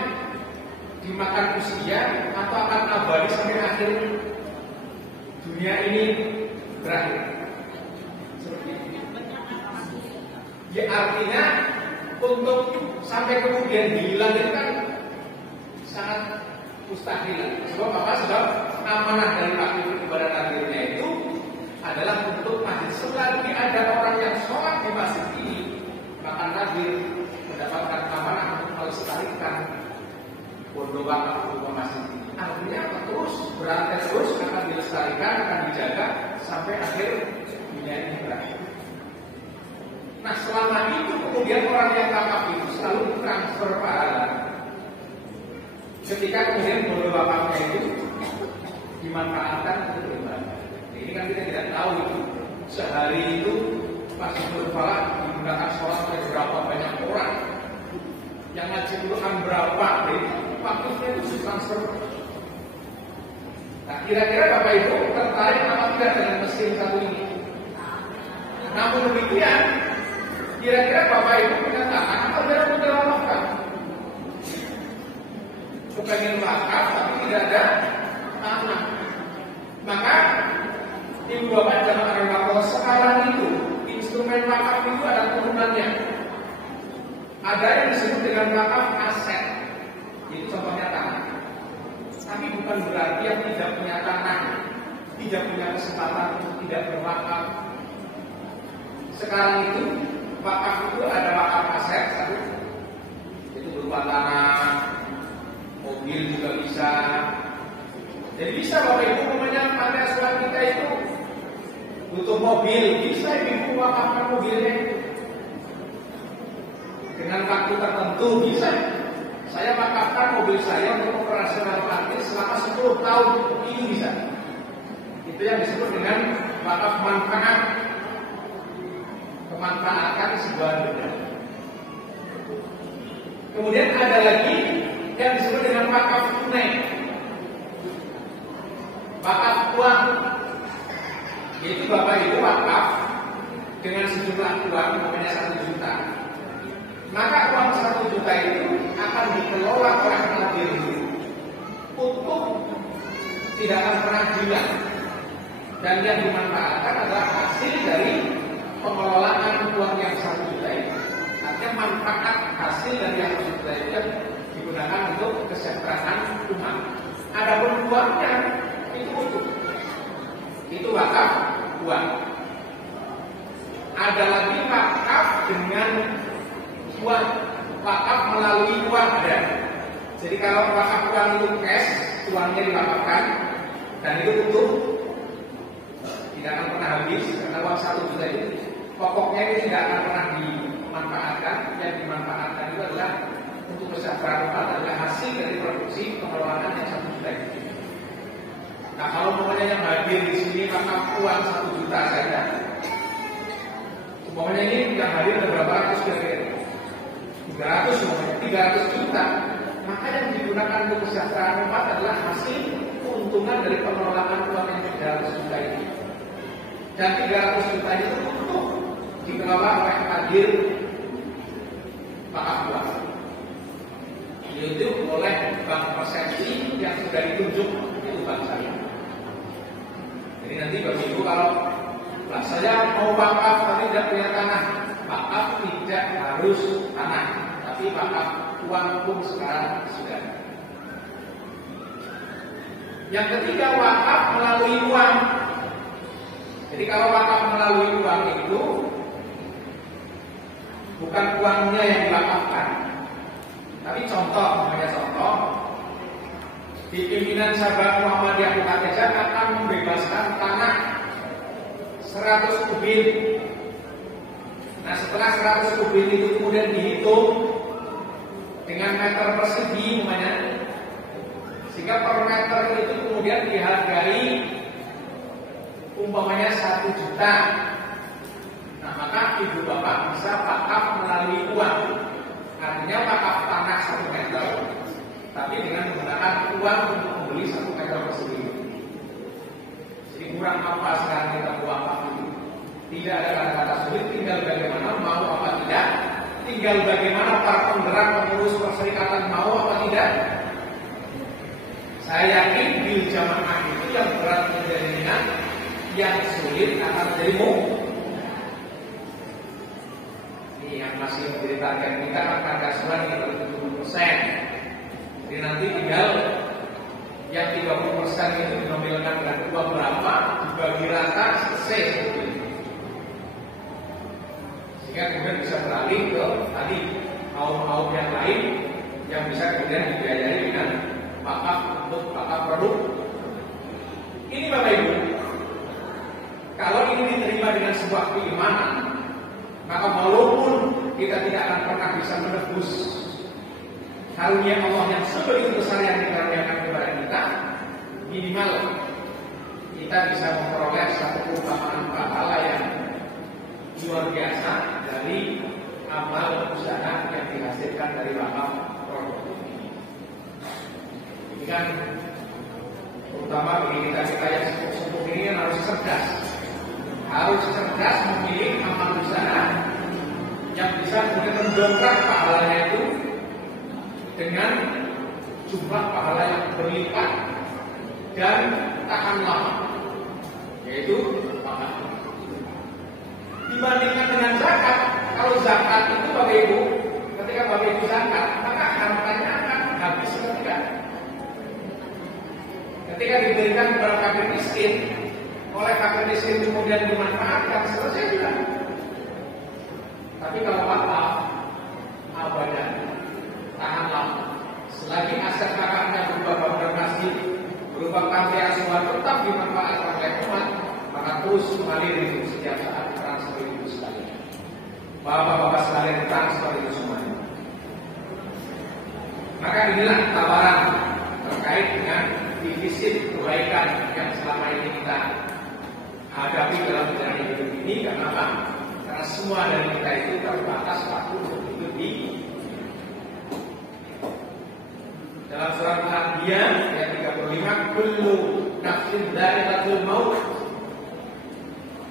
dimakan usia atau akan abadi sampai akhir dunia ini berakhir. Seperti ini. Ya artinya untuk sampai kemudian hilang itu kan sangat mustahil. Sebab apa? Sebab amanah dari wakil kepada takdirnya itu adalah untuk masjid. Selagi ada orang yang sholat di masjid ini, maka takdir mendapatkan amanah untuk melestarikan pondok wakaf berupa masjid ini. Artinya terus berantai terus akan dilestarikan, akan dijaga sampai akhir dunia ini berakhir. Nah selama itu kemudian orang yang wakaf itu selalu transfer pahala. Ketika kemudian pondok wakafnya itu dimanfaatkan untuk beribadah. Ini kan kita tidak tahu itu sehari itu pas berpahala digunakan sholat oleh berapa banyak orang, yang ngaji Quran berapa, jadi waktunya itu transfer. Nah kira-kira Bapak Ibu tertarik apa tidak dengan mesin satu ini? Namun demikian, kira-kira Bapak Ibu menyatakan atau tidak menjelaskan? Kepengen wakaf tapi tidak ada tanah. Maka Ibu Bapak jangan bahwa sekarang itu instrumen wakaf itu ada turunannya. Ada yang disebut dengan wakaf aset. Itu contohnya tanah. Tapi bukan berarti yang tidak punya tanah tidak punya kesempatan untuk tidak berwakaf. Sekarang itu wakaf itu ada wakaf aset satu, itu berupa tanah, mobil juga bisa. Jadi bisa Bapak Ibu namanya pantai asuhan kita itu butuh mobil, bisa Ibu wakafkan mobilnya itu dengan waktu tertentu bisa. Saya wakafkan mobil saya untuk operasional parkir selama 10 tahun, ini bisa. Itu yang disebut dengan wakaf manfaat. memanfaatkan sebuah benda. Kemudian ada lagi yang disebut dengan wakaf tunai, wakaf uang, yaitu Bapak Ibu wakaf dengan sejumlah uang, namanya 1 juta. Maka uang 1 juta itu akan dikelola oleh penagih untuk tidak akan pernah hilang, dan yang dimanfaatkan adalah hasil dari pengelolaan uang yang 1 juta itu. Artinya manfaat hasil dari yang 1 juta itu digunakan untuk kesejahteraan umat. Adapun uangnya itu utuh, itu wakaf uang. Ada lagi wakaf dengan uang, wakaf melalui uang ada. Jadi kalau wakaf uang itu cash, uangnya diwakafkan dan itu utuh, tidak akan pernah habis karena uang 1 juta itu pokoknya ini tidak akan pernah dimanfaatkan. Yang dimanfaatkan itu adalah untuk kesejahteraan umat, adalah hasil dari produksi pengelolaan yang 1 juta itu. Nah, kalau umpamanya yang hadir di sini wakaf uang 1 juta saja, umpamanya ini yang hadir ada berapa ratus kira-kira? 300 juta. Maka yang digunakan untuk kesejahteraan umat adalah hasil keuntungan dari pengelolaan uang yang 300 juta ini. Dan 300 juta itu untuk dikelola oleh hadir wakaf uang, yaitu oleh bank persepsi yang sudah ditunjuk, yaitu bank syariah. Jadi nanti Bapak Ibu kalau saya mau wakaf tapi tidak punya tanah, wakaf tidak harus tanah, tapi wakaf uang pun sekarang sudah. Yang ketiga, wakaf melalui uang. Jadi kalau wakaf melalui uang itu bukan uangnya yang diwakafkan, tapi contoh, di pimpinan Sahabat Muhammadiyah Kota Tegal akan membebaskan tanah 100 kubik. Nah, setelah 100 kubik itu kemudian dihitung dengan meter persegi namanya, sehingga per meter itu kemudian dihargai umpamanya 1 juta. Nah, maka ibu bapak bisa wakaf melalui uang, artinya wakaf tanah 1 meter, tapi dengan menggunakan uang untuk membeli 1 meter persegi. Jadi kurang apa sekarang kita wakaf itu? Tidak ada kata-kata sulit, tinggal bagaimana mau apa tidak, tinggal bagaimana para penggerak pengurus perserikatan mau apa tidak. Saya yakin di zaman akhir itu yang berat menjadi ringan, yang sulit akan menjadi mudah. Ini yang masih menjadi target kita akan kasuhan kita 70%. Jadi nanti tinggal yang 30% itu dinominalkan dengan uang berapa, dibagi rata, selesai. Sehingga kemudian bisa beralih ke tadi kaum yang lain yang bisa kemudian dibiayai dengan wakaf untuk wakaf produk. Ini Bapak Ibu, kalau ini diterima dengan sebuah keimanan, maka walaupun kita tidak akan pernah bisa menebus karunia Allah yang sebegitu besar yang dikaruniakan kepada kita, minimal kita bisa memperoleh satu keutamaan pahala yang luar biasa dari amal usaha yang dihasilkan dari wakaf produk ini. Ini kan terutama bagi kita yang sepuh ini harus cerdas memilih amal usaha yang bisa kemudian mendongkrak pahalanya itu dengan jumlah pahala yang berlipat dan tahan lama, yaitu wakaf. Dibandingkan dengan zakat, kalau zakat itu Bapak Ibu, ketika Bapak Ibu zakat, maka hartanya akan habis seketika. Ketika diberikan kepada fakir miskin, oleh fakir miskin kemudian dimanfaatkan, selesai juga. Tapi kalau wakaf, abadan, tahan lama. Selagi aset wakafnya berupa bangunan masjid, berupa panti asuhan tetap dimanfaatkan oleh umat, maka terus mengalir itu setiap saat. Bapak-bapak sekalian, transfer itu semuanya. Maka inilah tawaran terkait dengan defisit kebaikan yang selama ini kita hadapi dalam perjalanan hidup ini. Karena apa? Karena semua dari kita itu terbatas waktu untuk hidup di dalam surat Al-Anbiya ayat 35, kullu nafsin dha'iqatul maut.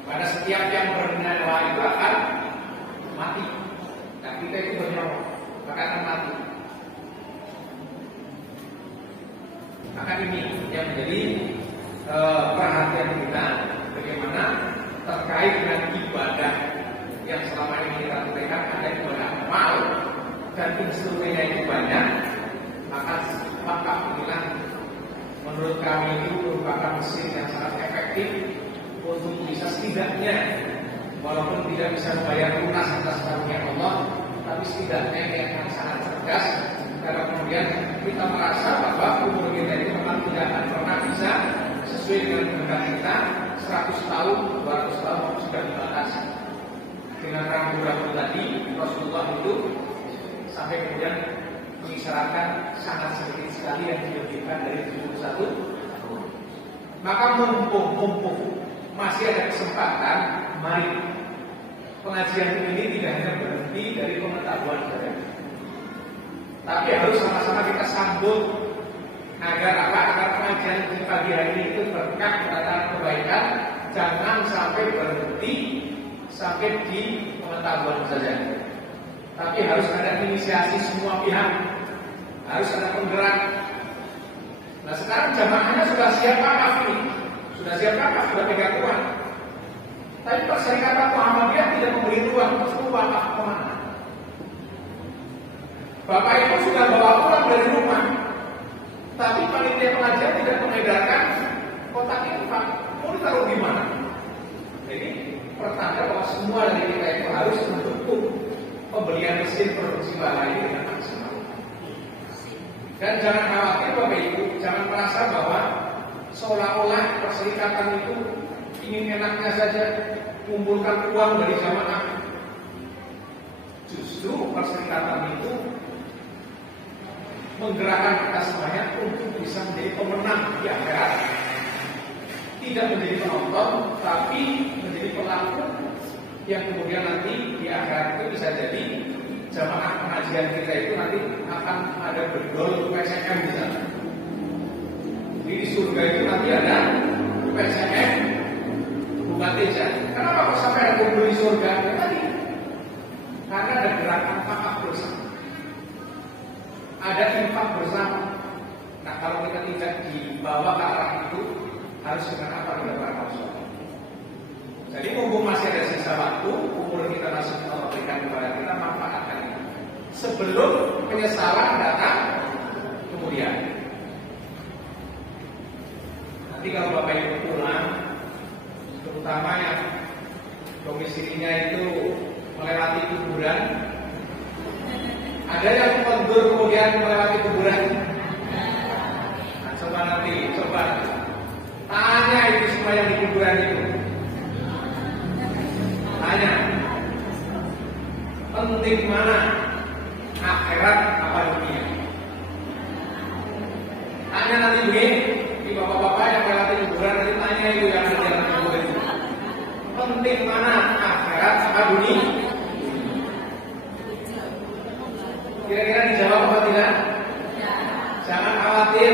Pada setiap yang bernyawa itu akan mati. Dan kita itu bernyawa, maka akan mati. Maka ini yang menjadi perhatian kita, bagaimana terkait dengan ibadah yang selama ini kita tunaikan, ada ibadah amal dan instrumennya itu banyak. Maka inilah menurut kami itu merupakan mesin yang sangat efektif untuk bisa setidaknya, walaupun tidak bisa membayar lunas atas karunia Allah, tapi setidaknya ini akan sangat cerdas. Karena kemudian kita merasa bahwa umur kita itu memang tidak akan pernah bisa sesuai dengan kehendak kita. 100 tahun, 200 tahun sudah dibatasi. Dengan rambu-rambu tadi, Rasulullah itu sampai kemudian mengisyaratkan sangat sedikit sekali yang dilebihkan dari 71 tahun. Maka mumpung masih ada kesempatan, mari pengajian ini tidak hanya berhenti dari pengetahuan saja, tapi harus sama-sama kita sambut agar pengajian di pagi hari ini itu berkah mendatangkan kebaikan, jangan sampai berhenti sampai di pengetahuan saja. Tapi harus ada inisiasi semua pihak, harus ada penggerak. Nah sekarang jamaahnya sudah siap wakaf ini, sudah siap wakaf, sudah pegang uang. Tapi Perserikatan Muhammadiyah tidak memberi ruang untuk wakaf kemana. Bapak Ibu sudah bawa pulang dari rumah, tapi panitia pengajian tidak mengedarkan kotak infak. Mau ditaruh di mana? Jadi pertanda bahwa semua dari kita itu harus mendukung pembelian mesin produksi bahan ini dengan maksimal. Dan jangan khawatir Bapak Ibu, jangan merasa bahwa seolah-olah perserikatan itu ingin enaknya saja mengumpulkan uang dari jamaah. Justru perserikatan itu menggerakkan kita semuanya untuk bisa menjadi pemenang di akhirat. Tidak menjadi penonton, tapi menjadi pelaku yang kemudian nanti di akhirat itu bisa jadi jamaah pengajian kita itu nanti akan ada bergol PCM di sana. Di surga itu nanti ada PCM bukan teja. Kenapa kok sampai ada kumpul di surga? Ya tadi karena ada gerakan wakaf bersama, ada infak bersama. Nah kalau kita tidak dibawa ke arah itu, harus dengan apa kita beramal? Jadi mumpung masih ada sisa waktu, umur kita masih Allah berikan kepada kita, manfaatkan itu sebelum penyesalan datang kemudian. Nanti kalau Bapak Ibu pulang, terutama yang domisilinya itu melewati kuburan, ada yang mundur kemudian melewati kuburan. Nah, coba tanya itu semua yang di kuburan itu. Tanya, penting mana akhirat apa dunia? Tanya nanti begini, di bapak-bapak yang melewati kuburan nanti tanya itu yang di dalam kubur itu. Penting mana akhirat apa dunia? Kira-kira dijawab apa tidak? Jangan khawatir,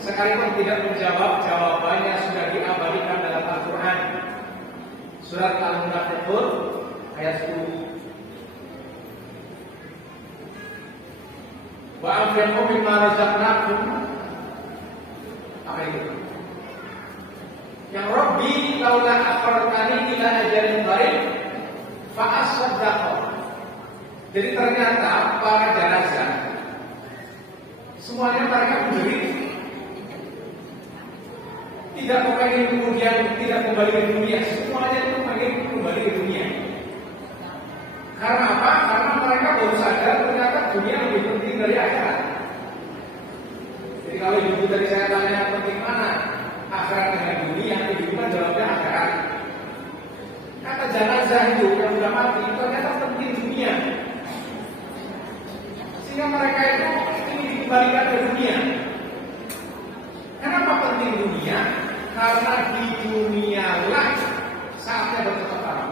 sekalipun tidak menjawab, jawabannya sudah diabadikan dalam Al-Quran. Surat Al-Munafiqun ayat 10. Wa anfiqu mimma razaqnakum. Apa itu? Yang Rabbi laula akhartani ila ajalin qarib fa asaddaq. Jadi ternyata para jenazah semuanya mereka menjerit, tidak pengen kemudian tidak kembali ke dunia. Semuanya itu pengen kembali ke dunia. Karena apa? Karena mereka baru sadar ternyata dunia lebih penting dari akhirat. Jadi kalau ibu tadi saya tanya penting mana akhirat dengan dunia, ibu kan jawabnya akhirat. Kata jenazah itu yang sudah mati ternyata penting dunia. Sehingga mereka itu ingin dikembalikan ke dunia. Kenapa penting dunia? Karena di dunia lah saatnya bercocok tanam.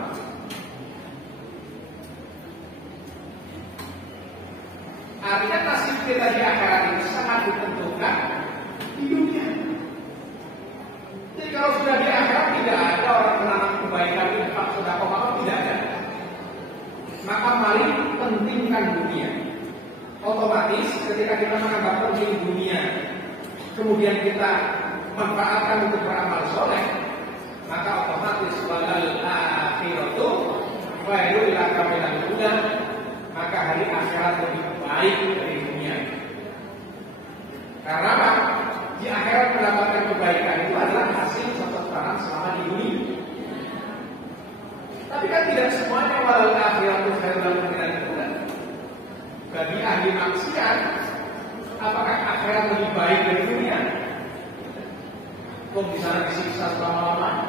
Artinya nasib kita di akhirat itu sangat ditentukan di dunia. Jadi kalau sudah di akhirat tidak ada orang menanam kebaikan infak sedekah apa tidak ada. Maka mari pentingkan dunia. Otomatis ketika kita menganggap penting dunia, kemudian kita manfaatkan untuk beramal soleh, maka otomatis walal akhiratu khairul laka minal ula, maka hari akhirat lebih baik dari dunia. Karena apa? Di akhirat mendapatkan kebaikan itu adalah hasil cocok tanam selama di dunia. Tapi kan tidak semuanya walal akhiratu khairul laka minal ula. Bagi ahli maksiat, apakah akhirat lebih baik dari dunia? Kok di sana disiksa selama-lamanya?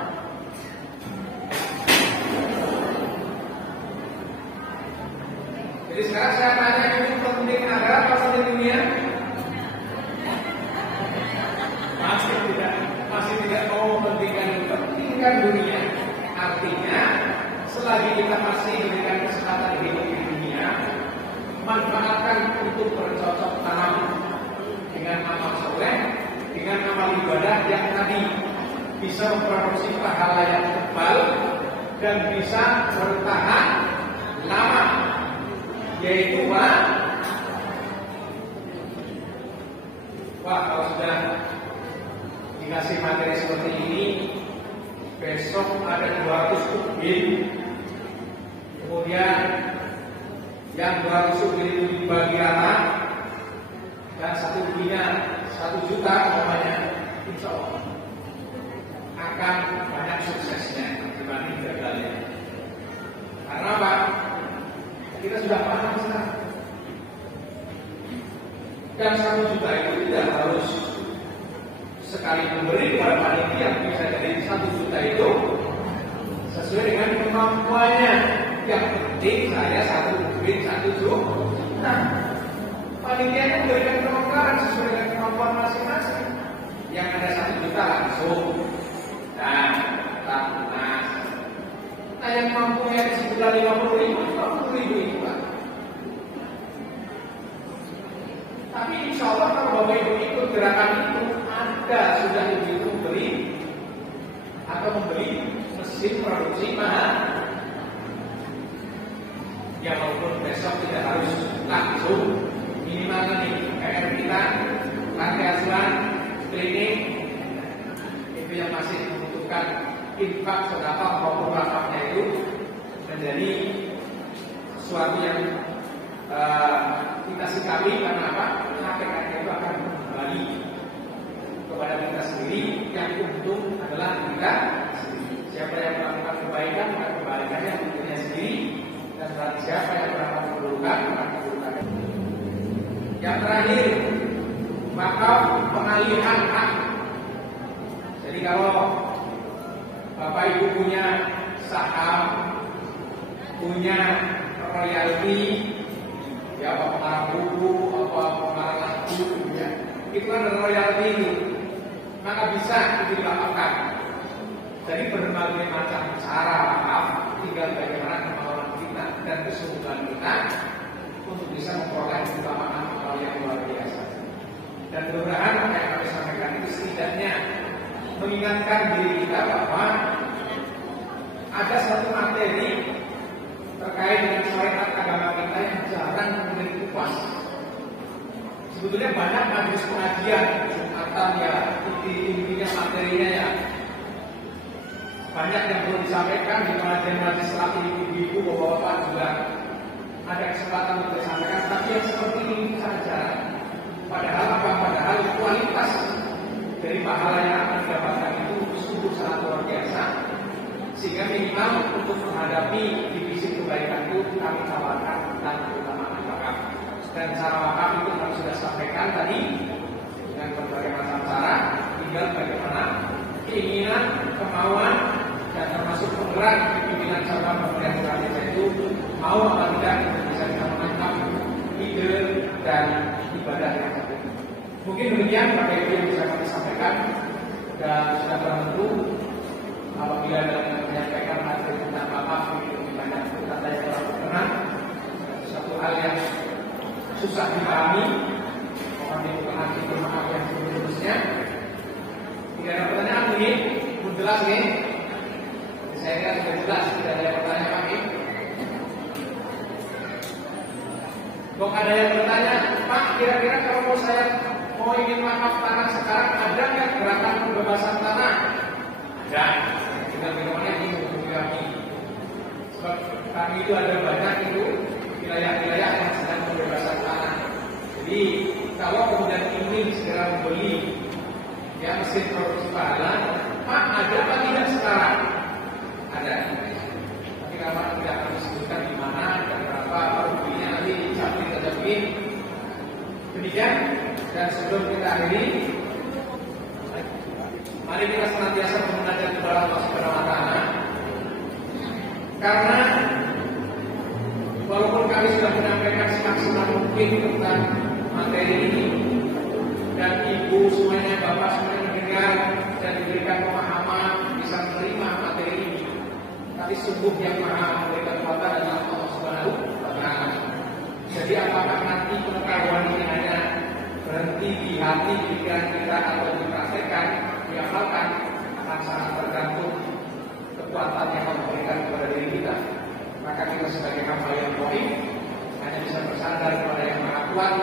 Jadi sekarang saya tanya, itu penting akhirat atau penting dunia? Masih tidak mau pentingkan dunia. Artinya, selagi kita masih diberikan kesempatan hidup di dunia, manfaatkan untuk bercocok tanam dengan amal soleh, dengan amal ibadah yang tadi bisa memproduksi pahala yang tebal dan bisa bertahan lama, yaitu kalau sudah dikasih materi seperti ini, besok ada 200 ubin, kemudian yang 200 ubin itu dibagi rata, dan satu ubinnya 1 juta namanya, insya Allah akan banyak suksesnya dibanding gagalnya. Karena apa? Kita sudah paham sekarang. Dan 1 juta itu tidak harus sekali memberi kepada panitia, bisa jadi 1 juta itu sesuai dengan kemampuannya. Yang penting saya 1 ubin 1 juta. Panitia memberikan kemampuan sesuai dengan kemampuan masing-masing. Yang ada 1 juta langsung dan tak lunas. Nah yang mampunya di sebulan 50.000 itu Pak. Tapi insya Allah kalau Bapak Ibu ikut gerakan itu, ada sudah ibu membeli atau membeli mesin produksi mahal. Ya walaupun besok tidak harus langsung, minimal nih PR kita, panti asuhan, klinik itu yang masih membutuhkan infak sedekah maupun wakafnya itu menjadi sesuatu yang kita sikapi. Karena apa? Hakikatnya itu akan kembali kepada kita sendiri. Yang untung adalah kita sendiri. Siapa yang melakukan kebaikan, maka kebaikannya untuk dirinya sendiri. Dan siapa yang melakukan keburukan, maka keburukannya. Yang terakhir, maka pengalihan hak. Jadi kalau Bapak Ibu punya saham, punya royalti, ya apa pengarang buku, apa pengarang lagu, ya, itu kan royalti itu, maka bisa itu dilakukan. Jadi berbagai macam cara wakaf, tinggal bagaimana kemauan kita dan kesungguhan kita untuk bisa memperoleh keutamaan yang luar biasa. Dan mudah-mudahan apa yang kami sampaikan itu setidaknya mengingatkan diri kita bahwa ada satu materi terkait dengan syariat agama kita yang jarang memberi kupas. Sebetulnya banyak majelis pengajian Jumatan ya, intinya materinya ya banyak yang perlu disampaikan di pengajian-pengajian setelah ibu-ibu, bapak-bapak juga ada kesempatan untuk disampaikan. Tapi yang seperti ini saja. Padahal apa? Padahal kualitas dari pahala yang akan didapatkan itu sungguh sangat luar biasa. Sehingga minimal untuk menghadapi divisi kebaikan itu kami tawarkan tentang keutamaan wakaf. Dan cara wakaf itu kami sudah sampaikan tadi dengan berbagai macam cara. Tinggal bagaimana keinginan, kemauan, dan termasuk penggerak di pimpinan cabang pemerintah desa itu mau atau tidak untuk bisa kita menangkap ide dan ibadah yang satu. Mungkin demikian Bapak Ibu yang bisa kami sampaikan, dan sudah tentu apabila dalam menyampaikan materi tentang wakaf itu banyak kata yang telah berkenan. Satu hal yang susah dipahami, mohon dimaafkan bermaaf yang seterusnya. Tidak ada pertanyaan ini, belum jelas nih. Saya kira sudah jelas, tidak ada pertanyaan lagi. Kok ada yang bertanya, Pak, kira-kira kalau saya mau ingin wakaf tanah sekarang, ada nggak gerakan pembebasan tanah? Ada. Kita bilangnya ini kami. Sebab kami itu ada banyak itu wilayah-wilayah yang sedang pembebasan tanah. Jadi kalau kemudian ingin segera membeli ya mesin produksi pahala, Pak, ada apa tidak sekarang? Ada. Tapi kalau tidak akan disebutkan di mana dan berapa rupiahnya nanti sampai kita bikin. Demikian. Dan sebelum kita akhiri, mari kita senantiasa menmunajat kepada Allah Subhanahu wa taala. Karena walaupun kami sudah menyampaikan semaksimal mungkin tentang materi ini, dan ibu semuanya, bapak semuanya mendengar dan diberikan pemahaman, bisa menerima materi ini, tapi sungguh yang maha memberikan kekuatan adalah Allah Subhanahu wa taala. Jadi apakah nanti pengetahuan ini hanya berhenti di hati pikiran kita atau dipraktekkan, diamalkan, akan sangat tergantung kekuatan yang Allah berikan kepada diri kita. Maka kita sebagai hamba yang baik hanya bisa bersandar kepada yang maha kuat.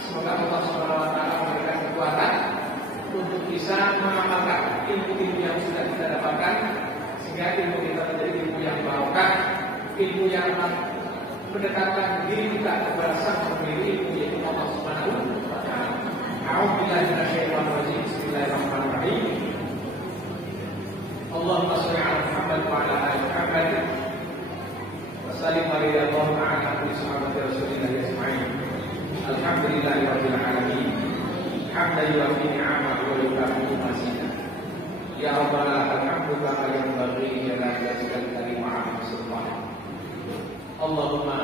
Semoga Allah Subhanahu wa taala memberikan kekuatan untuk bisa mengamalkan ilmu-ilmu yang sudah kita dapatkan, sehingga ilmu kita menjadi ilmu yang barokah, ilmu yang mendekatkan diri kita kepada Sang Pemilik ilmu, yaitu Allah Subhanahu wa taala. A'udzubillahi minasyaitonir rajim. Bismillahirrahmanirrahim. Allahumma shalli 'ala Muhammad wa 'ala ali Muhammad wa sallim ala kulli sahabati Rasulillah ajma'in. Alhamdulillahi rabbil alamin. Hamdan yuwaffi ni'amahu wa yukafi'u mazidah. Ya Rabbana lakal hamdu kama yanbaghi li jalali karim wa 'azimi sultanik. Allahumma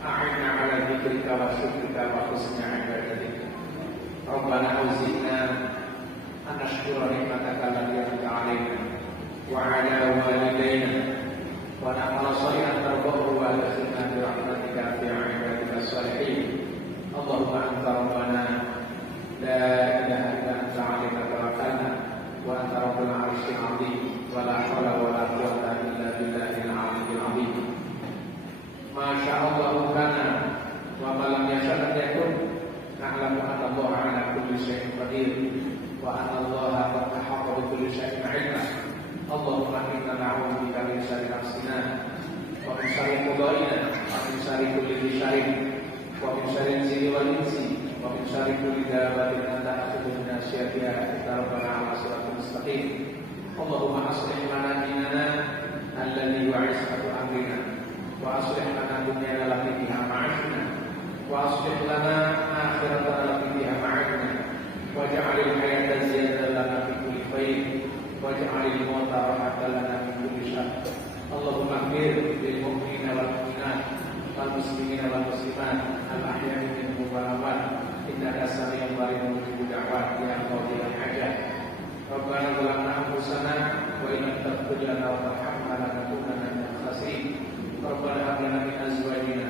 a'inna 'ala dzikrika wa syukrika wa husni 'ibadatik. Rabbana auzi'na an nashkura ni'mataka allati an'amta 'alaina wa 'ala walidayna wa na'mal shalihan tardahu wa adkhilna bi rahmatika fi 'ibadika shalihin. Allahumma anta rabbana la ilaha illa anta 'alaika tawakkalna wa anta rabbul 'arsyil 'azim wa la haula wa la quwwata illa billahil 'aliyyil 'azim. Masya Allah kana wa ma lam yasha' lam yakun. Na'lamu anna Allah 'ala kulli syai'in qadir wa anna Allah qad ahata bi kulli syai'in 'ilma. Allahumma inna na'udzubika min syarri nafsina wa min syarri qadaina wa min syarri kulli syai'in wa min syarri jinni wal insi wa min syarri kulli dabbatin anta akhudhu min asyatiha rabbana 'ala siratal mustaqim. Allahumma aslih lana dinana alladhi huwa 'ismatu amrina wa aslih lana dunyana allati fiha ma'ashuna wa aslih lana akhiratana allati fiha ma'aduna waj'alil hayata ziyadatan lana fi kulli khair waj'alil mauta rahatan lana min kulli syarr. Allahumma ighfir lil mu'minina wal mu'minat wal muslimina wal muslimat al ahya'i minhum wal amwat innaka sami'un qaribun mujibud da'wat ya qadiyal hajat. Rabbana zalamna anfusana wa in lam taghfir lana wa tarhamna lanakunanna minal khasirin. Rabbana hab lana min azwajina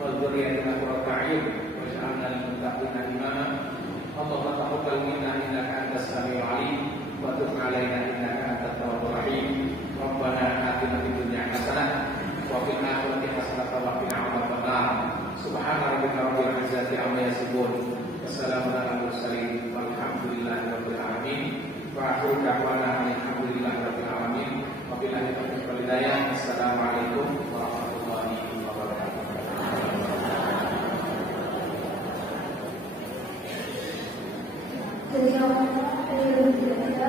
wa dhurriyyatina qurrata a'yun waj'alna lil muttaqina imama. Allahumma taqabbal minna innaka antas samiul 'alim wa tub 'alaina innaka antat tawwabur rahim. Rabbana atina fid dunya hasanah wa fil akhirati hasanah wa qina adzabannar. Subhana rabbika rabbil izzati amma yasifun. Wassalamu ala mursalin walhamdulillahi rabbil alamin. Wa akhiru da'wana alhamdulillahi rabbil alamin. Wabillahi taufiq wal hidayah. Assalamualaikum warahmatullahi wabarakatuh. Terima kasih kepada